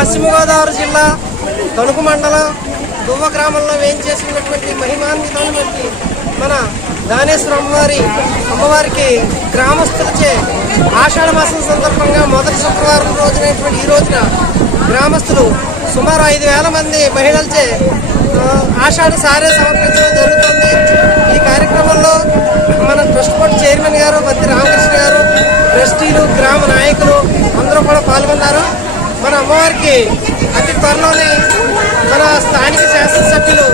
పశ్చిమ గోదావరి జిల్లా తణుకు మండలం దువ్వ గ్రామంలో వేయించేసినటువంటి మహిమాన్వితమైనటువంటి మన దానేశ్వర అమ్మవారికి గ్రామస్తులచే ఆషాఢ మాసం సందర్భంగా మొదటి శుక్రవారం రోజునటువంటి ఈ రోజున గ్రామస్తులు సుమారు 5,000 మంది మహిళలచే ఆషాఢ సారే సమర్పించడం జరుగుతుంది. ఈ కార్యక్రమంలో మన ట్రస్ట్ బోర్డు చైర్మన్ గారు బత్తి రామకృష్ణ గారు, ట్రస్టీలు, గ్రామ నాయకులు అందరూ కూడా పాల్గొన్నారు. మన అమ్మవారికి అతి త్వరలోనే మన స్థానిక శాసనసభ్యులు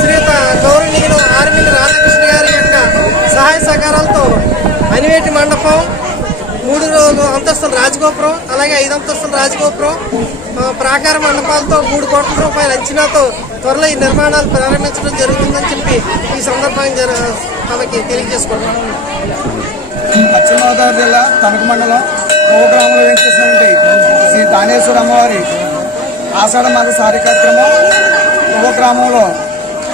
శ్రీయుత గౌరవనీయులు ఆర్మిల్లి రాధాకృష్ణ గారి యొక్క సహాయ సహకారాలతో అనివేటి మండపం, 3 అంతస్తుల రాజగోపురం, అలాగే 5 అంతస్తుల రాజగోపురం, ప్రాకార మండపాలతో 3 కోట్ల రూపాయల అంచనాతో త్వరలో ఈ నిర్మాణాలు ప్రారంభించడం జరుగుతుందని చెప్పి ఈ సందర్భంగా మనకి తెలియజేసుకుంటున్నాం. పశ్చిమ గోదావరి జిల్లా తణుకు మండలం దువ్వ గ్రామంలో వేయించేసినటువంటి శ్రీ దానేశ్వర అమ్మవారి ఆషాఢ మాస సారీ కార్యక్రమం దువ్వ గ్రామంలో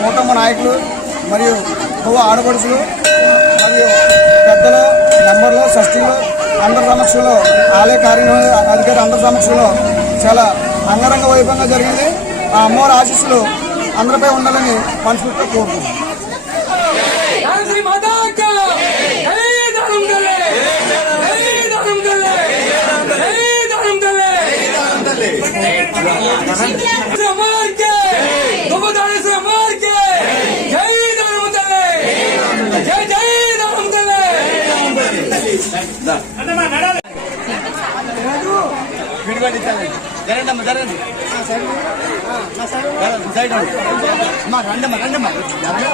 కుటుంబ నాయకులు మరియు దువ్వ ఆడపడుచులు మరియు పెద్దలు, మెంబర్లు, షష్ఠీలు అందరి సమక్షంలో, ఆలయ కార్యనిర్వహణ అధికారి అందరి సమక్షంలో చాలా అంగరంగ వైభవంగా జరిగింది. ఆ అమ్మవారి ఆశీస్సులు అందరిపై ఉండాలని మనస్ఫూర్తిగా కోరుకుంటున్నాం. జరగండి జరగండి సైడ్ రండమ్మా రండమ్మా లాంగ్